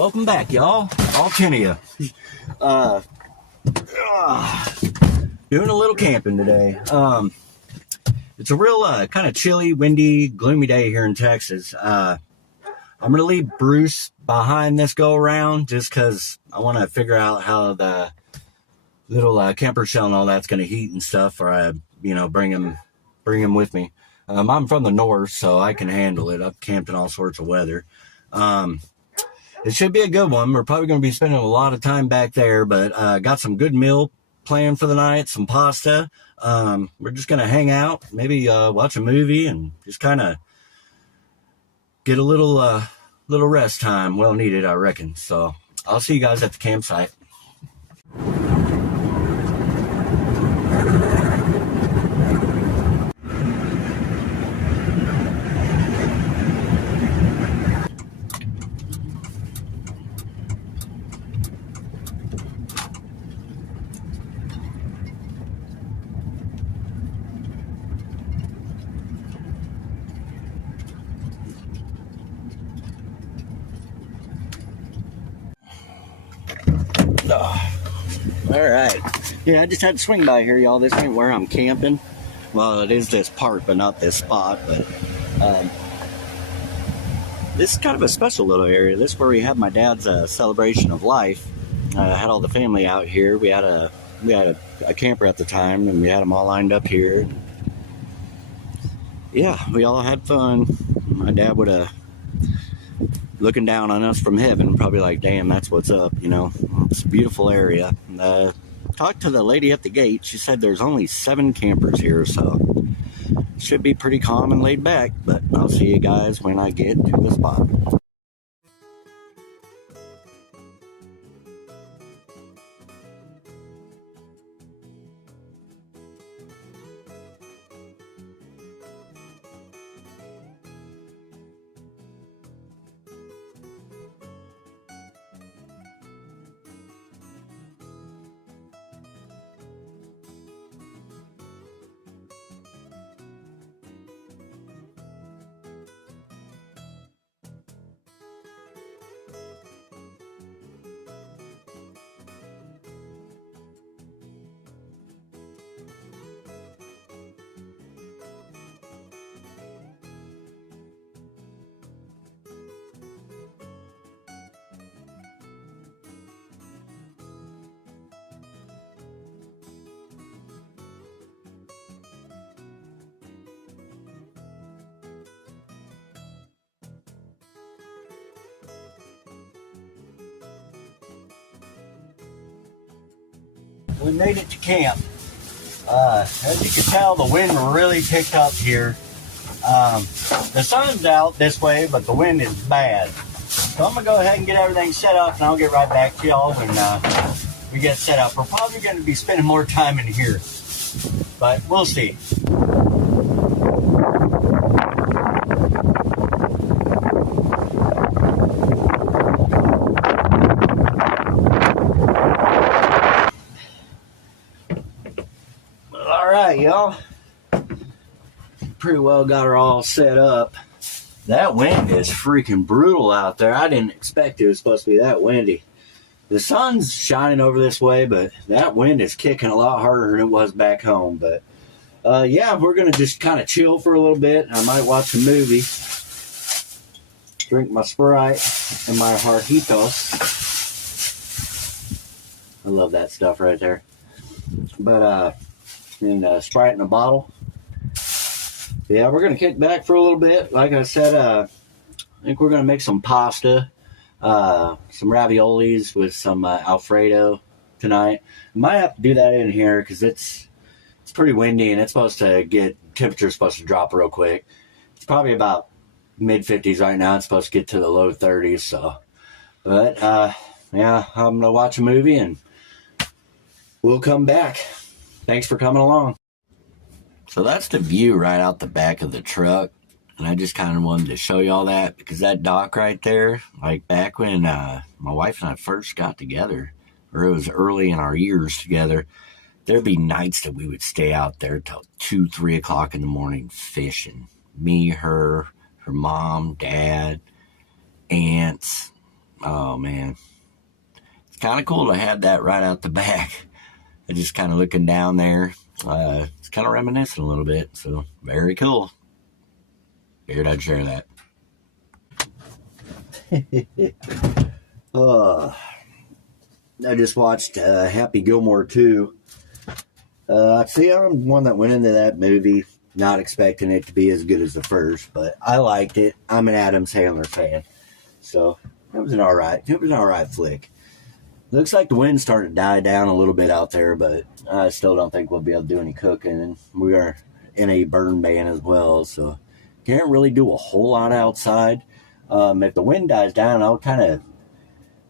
Welcome back, y'all. All 10 of you. Doing a little camping today. It's a real kind of chilly, windy, gloomy day here in Texas. I'm going to leave Bruce behind this go around just because I want to figure out how the little camper shell and all that's going to heat and stuff, or I, bring him with me. I'm from the north, so I can handle it. I've camped in all sorts of weather. It should be a good one. We're probably going to be spending a lot of time back there, but got some good meal planned for the night, some pasta. We're just going to hang out, maybe watch a movie, and just kind of get a little rest time. Well needed, I reckon. So I'll see you guys at the campsite. Oh, all right. Yeah, I just had to swing by here, y'all. This ain't where I'm camping. Well, it is this park, but not this spot. But this is kind of a special little area. This is where we had my dad's celebration of life. I had all the family out here. We had a camper at the time, and we had them all lined up here. Yeah, we all had fun. My dad would have looking down on us from heaven, probably like, damn, that's what's up, It's a beautiful area. Talked to the lady at the gate. She said there's only 7 campers here, so it should be pretty calm and laid back, but I'll see you guys when I get to the spot. We made it to camp. As you can tell, the wind really picked up here. The sun's out this way, but the wind is bad. So I'm going to go ahead and get everything set up, and I'll get right back to y'all when we get set up. We're probably going to be spending more time in here, but we'll see. Alright, y'all. Pretty well got her all set up. That wind is freaking brutal out there. I didn't expect it was supposed to be that windy. The sun's shining over this way, but that wind is kicking a lot harder than it was back home. But yeah, we're going to just kind of chill for a little bit. I might watch a movie. Drink my Sprite and my Jarritos. I love that stuff right there. But and Sprite in a bottle. Yeah, we're going to kick back for a little bit. Like I said, I think we're going to make some pasta, some raviolis with some Alfredo tonight. Might have to do that in here because it's pretty windy and it's supposed to temperature's supposed to drop real quick. It's probably about mid-50s right now. It's supposed to get to the low 30s. So, but yeah, I'm going to watch a movie and we'll come back. Thanks for coming along. So that's the view right out the back of the truck. And I just kind of wanted to show you all that because that dock right there, like back when my wife and I first got together, or it was early in our years together, there'd be nights that we would stay out there till 2, 3 o'clock in the morning fishing. Me, her mom, dad, aunts, Oh, man. It's kind of cool to have that right out the back. I just kind of looking down there. It's kind of reminiscent a little bit. So, very cool. Figured I'd share that. I just watched Happy Gilmore 2. See, I'm one that went into that movie not expecting it to be as good as the first, but I liked it. I'm an Adam Sandler fan. So, it was an alright flick. Looks like the wind's starting to die down a little bit out there, but I still don't think we'll be able to do any cooking. And we are in a burn ban as well, so can't really do a whole lot outside. If the wind dies down, I'll kind of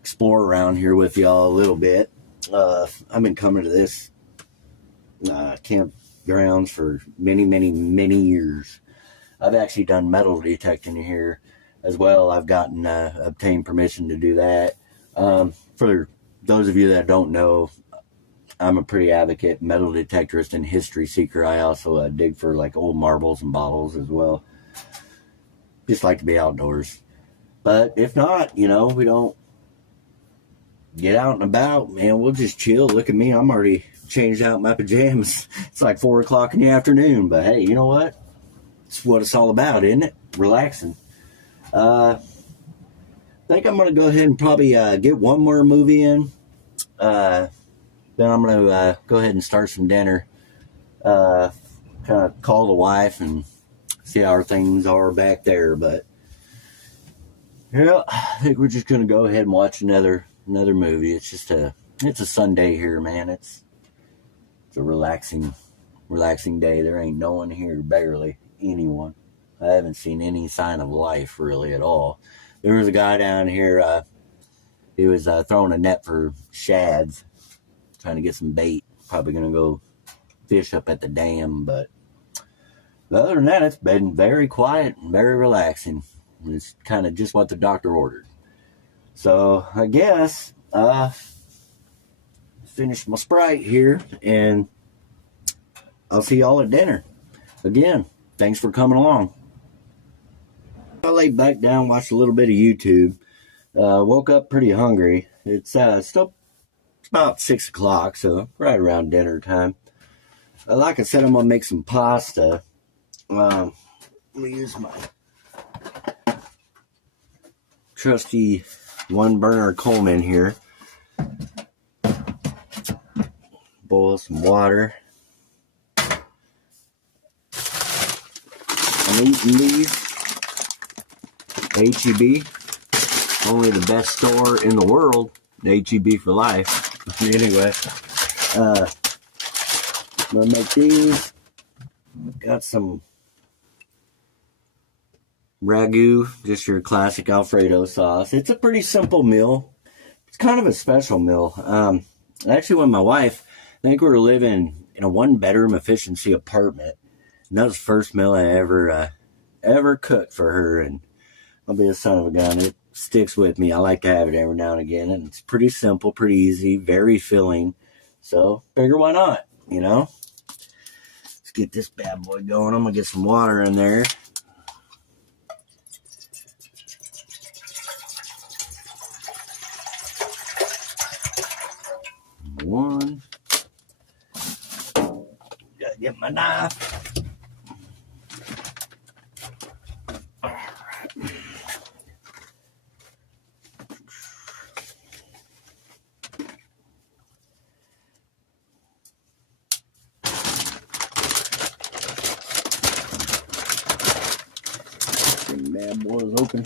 explore around here with y'all a little bit. I've been coming to this campgrounds for many years. I've actually done metal detecting here as well. I've gotten obtained permission to do that. For those of you that don't know, I'm a pretty advocate metal detectorist and history seeker. I also dig for like old marbles and bottles as well. Just like to be outdoors. But if not, we don't get out and about, man. We'll just chill. Look at me. I'm already changed out my pajamas. It's like 4 o'clock in the afternoon. But hey, you know what? It's what it's all about, isn't it? Relaxing. I think I'm going to go ahead and probably get one more movie in. Then I'm going to go ahead and start some dinner. Kind of call the wife and see how things are back there. But yeah, I think we're just going to go ahead and watch another movie. It's just it's a Sunday here, man. It's a relaxing day. There ain't no one here, barely anyone. I haven't seen any sign of life really at all. There was a guy down here, he was throwing a net for shads, trying to get some bait. Probably going to go fish up at the dam, but other than that, it's been very quiet and very relaxing. It's kind of just what the doctor ordered. So, I guess, finish my Sprite here, and I'll see y'all at dinner. Again, thanks for coming along. I laid back down, watched a little bit of YouTube. Woke up pretty hungry. It's still about 6 o'clock, so right around dinner time. Like I said, I'm going to make some pasta. Let me use my trusty one-burner Coleman here. Boil some water. I'm eating these. H-E-B, only the best store in the world. H-E-B for life. Anyway, I'm gonna make these. Got some ragu, just your classic Alfredo sauce. It's a pretty simple meal. It's kind of a special meal. Actually, when my wife, I think we were living in a one-bedroom efficiency apartment, and that was the first meal I ever cooked for her, and I'll be a son of a gun. It sticks with me. I like to have it every now and again. And it's pretty simple, pretty easy, very filling. So, figure why not, Let's get this bad boy going. I'm going to get some water in there. One. Gotta get my knife. Bad boys open.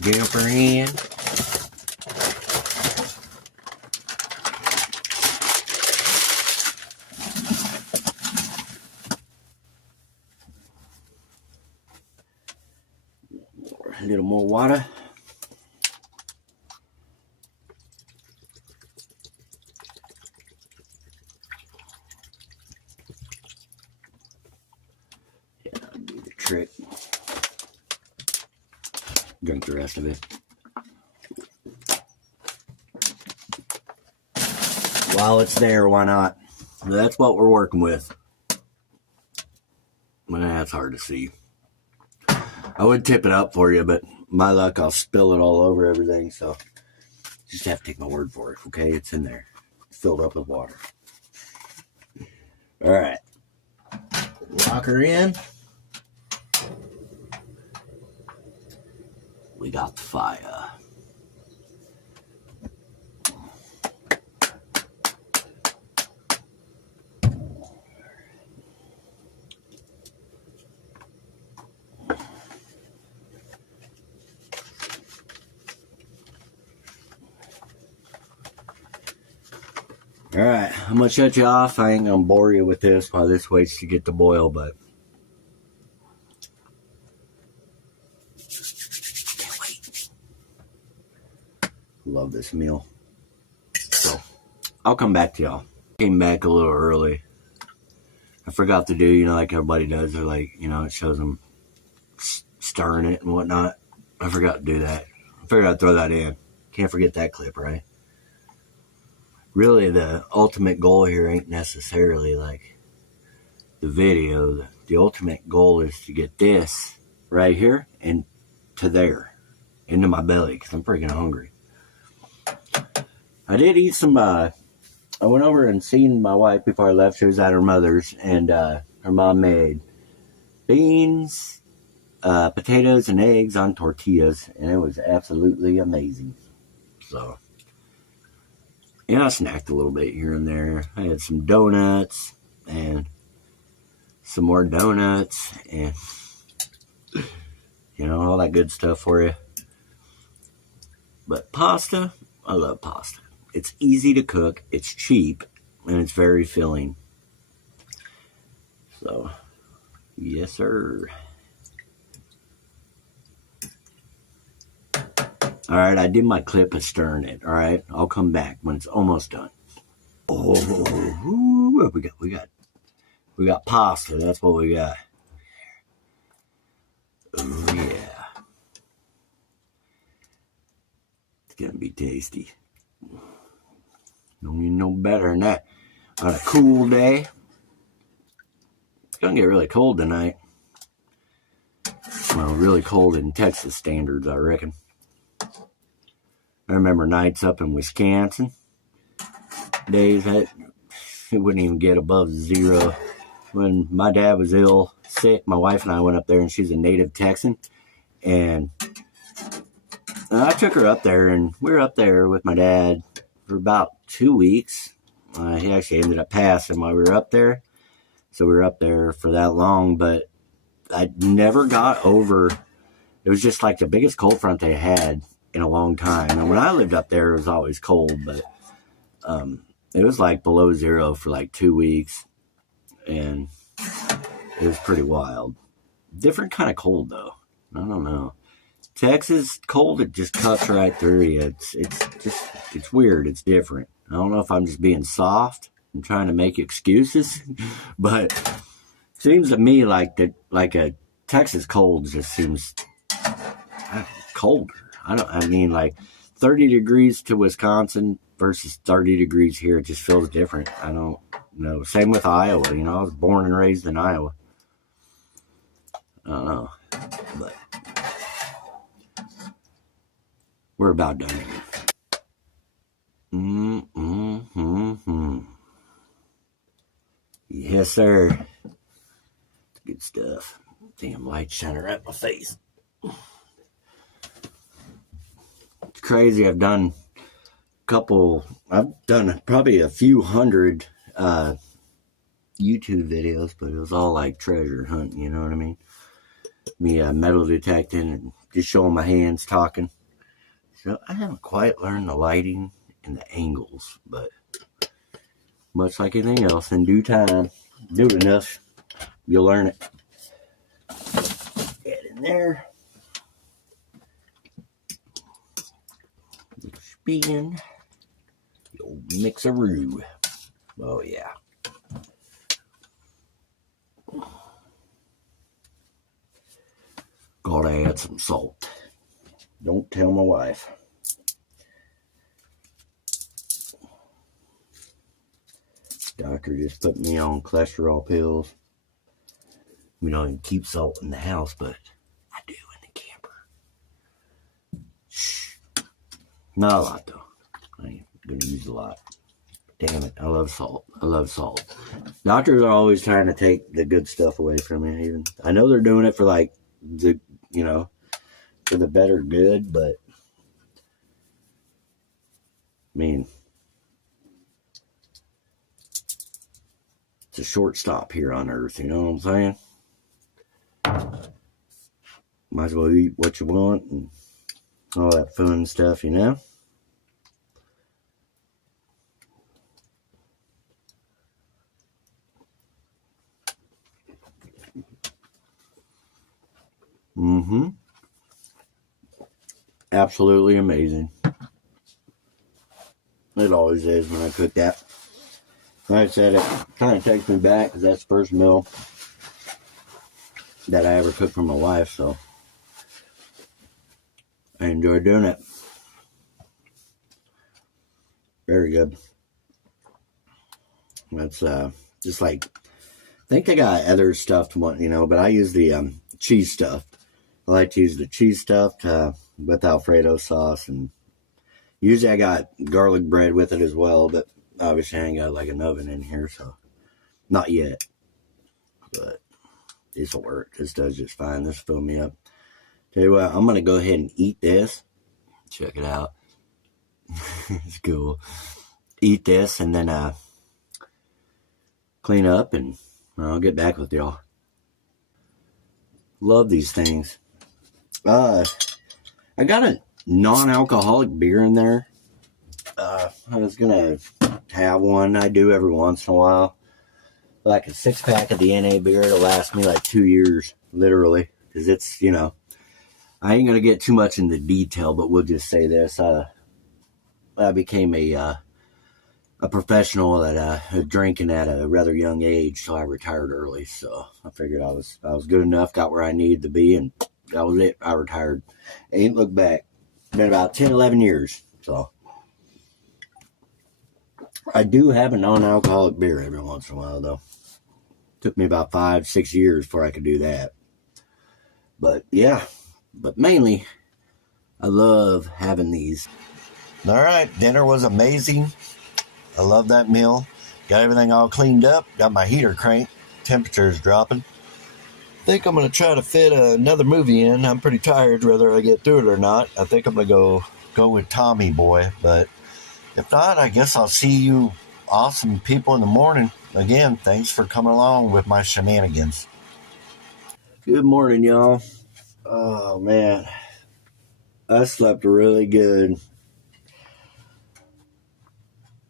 Jumper in. A little more water. Yeah, that'll do the trick. Drink the rest of it. While it's there, why not? That's what we're working with. Well, that's hard to see. I would tip it up for you, but my luck, I'll spill it all over everything. So just have to take my word for it. Okay, it's in there, filled up with water. All right, lock her in. We got the fire. All right, I'm gonna shut you off. I ain't gonna bore you with this while this waits to get to boil, but can't wait. Love this meal. So I'll come back to y'all. Came back a little early. I forgot to do, like everybody does. They're like, it shows them stirring it and whatnot. I forgot to do that. I figured I'd throw that in. Can't forget that clip, right? Really, the ultimate goal here ain't necessarily like the video. The ultimate goal is to get this right here and to there, into my belly, because I'm freaking hungry. I did eat some, I went over and seen my wife before I left. She was at her mother's, and her mom made beans, potatoes, and eggs on tortillas, and it was absolutely amazing. So, yeah, I snacked a little bit here and there. I had some donuts and some more donuts and, all that good stuff for you. But pasta, I love pasta. It's easy to cook, it's cheap, and it's very filling. So, yes, sir. All right, I did my clip of stirring it. All right, I'll come back when it's almost done. Oh, we got pasta. That's what we got. Oh yeah, it's gonna be tasty. Don't need no better than that. On a cool day, it's gonna get really cold tonight. Well, really cold in Texas standards, I reckon. I remember nights up in Wisconsin, days that it wouldn't even get above 0. When my dad was sick, my wife and I went up there, and she's a native Texan, and I took her up there, and we were up there with my dad for about 2 weeks. He actually ended up passing while we were up there, so we were up there for that long, but I never got over, it was just like the biggest cold front they had in a long time. And when I lived up there, it was always cold, but it was like below 0 for like 2 weeks, and it was pretty wild. Different kind of cold, though. I don't know. Texas cold, it just cuts right through you. It's weird. It's different. I don't know if I'm just being soft and trying to make excuses, but it seems to me like a Texas cold just seems colder. I mean, like 30 degrees to Wisconsin versus 30 degrees here, it just feels different. I don't know. Same with Iowa. I was born and raised in Iowa. I don't know. But we're about done here. Yes, sir. Good stuff. Damn light shining right in my face. It's crazy. I've done probably a few hundred YouTube videos, but it was all like treasure hunting, you know what I mean? Me metal detecting and just showing my hands talking. So I haven't quite learned the lighting and the angles, but much like anything else, in due time, do it enough, you'll learn it. Get in there. Spin. The old mixaroo. Oh, yeah. Gotta add some salt. Don't tell my wife. Doctor just put me on cholesterol pills. We don't even keep salt in the house, but I do in the camper. Not a lot though. I ain't gonna use a lot. Damn it, I love salt. I love salt. Doctors are always trying to take the good stuff away from you. Even I know they're doing it for like the, for the better good, but I mean, it's a short stop here on Earth. You know what I'm saying? Might as well eat what you want and all that fun stuff, you know? Mm-hmm. Absolutely amazing. It always is when I cook that. Like I said, it kind of takes me back because that's the first meal that I ever cooked for my wife, so I enjoy doing it. Very good. That's just like, I think they got other stuffed one, but I use the cheese stuff. I like to use the cheese stuffed with Alfredo sauce, and usually I got garlic bread with it as well, but obviously I ain't got like an oven in here, so not yet. But this will work. This does just fine. This will fill me up. Tell you what, I'm gonna go ahead and eat this. Check it out. It's cool. Eat this and then clean up, and I'll get back with y'all. Love these things. I got a non-alcoholic beer in there. I was gonna have one. I do every once in a while. Like a 6-pack of the NA beer. It'll last me like 2 years, literally. Because it's, I ain't gonna get too much into detail, but we'll just say this. I became a professional at drinking at a rather young age, so I retired early. So I figured I was good enough, got where I needed to be, and that was it. I retired. Ain't looked back. Been about 10, 11 years. So I do have a non-alcoholic beer every once in a while, though. Took me about 5, 6 years before I could do that. But yeah, but mainly I love having these. All right, dinner was amazing. I love that meal. Got everything all cleaned up. Got my heater cranked. Temperature's dropping. Think I'm going to try to fit another movie in. I'm pretty tired whether I get through it or not. I think I'm going to go with Tommy Boy. But if not, I guess I'll see you awesome people in the morning. Again, thanks for coming along with my shenanigans. Good morning, y'all. Oh, man. I slept really good.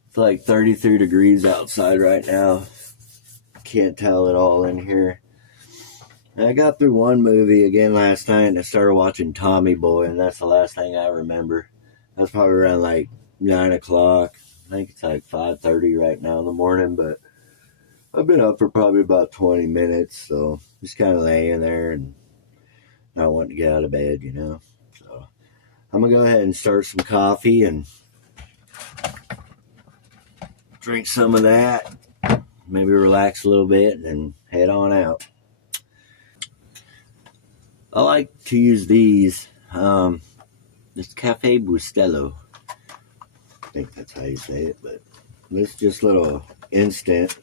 It's like 33 degrees outside right now. Can't tell it all in here. I got through one movie again last night and I started watching Tommy Boy, and that's the last thing I remember. That's probably around like 9 o'clock. I think it's like 5:30 right now in the morning, but I've been up for probably about 20 minutes, so just kind of laying there and not wanting to get out of bed, So I'm going to go ahead and start some coffee and drink some of that, maybe relax a little bit, and head on out. I like to use these. It's Cafe Bustelo. I think that's how you say it, but it's just a little instant.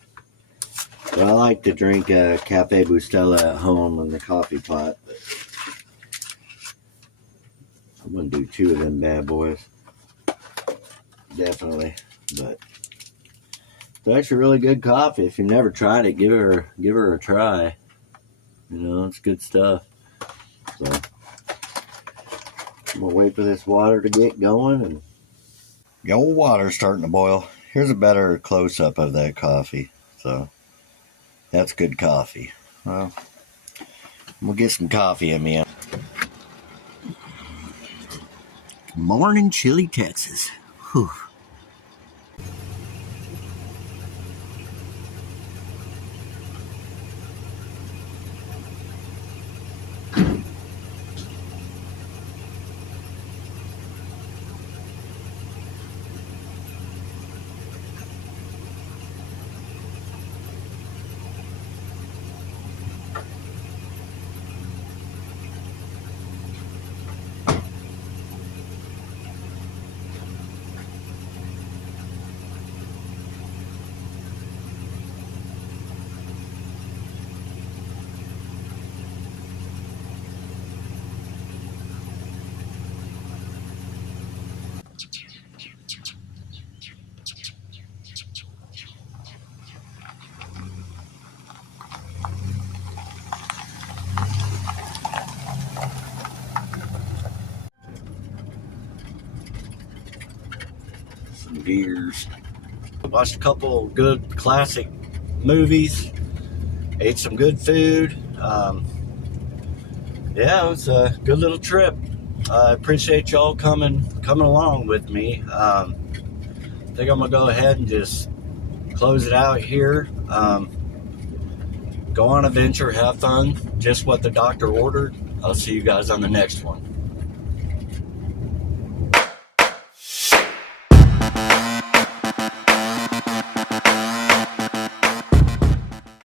But I like to drink Cafe Bustelo at home in the coffee pot. But I'm going to do 2 of them bad boys. Definitely. But it's actually really good coffee. If you've never tried it, give her a try. It's good stuff. So I'm gonna wait for this water to get going, and the old water's starting to boil. Here's a better close-up of that coffee. So that's good coffee. Well, we'll get some coffee in me. Morning, Chili, Texas. Whew. beers. Watched a couple good classic movies. Ate some good food. Yeah, it was a good little trip. I appreciate y'all coming along with me. I think I'm gonna go ahead and just close it out here. Go on a venture, have fun, just what the doctor ordered. I'll see you guys on the next one.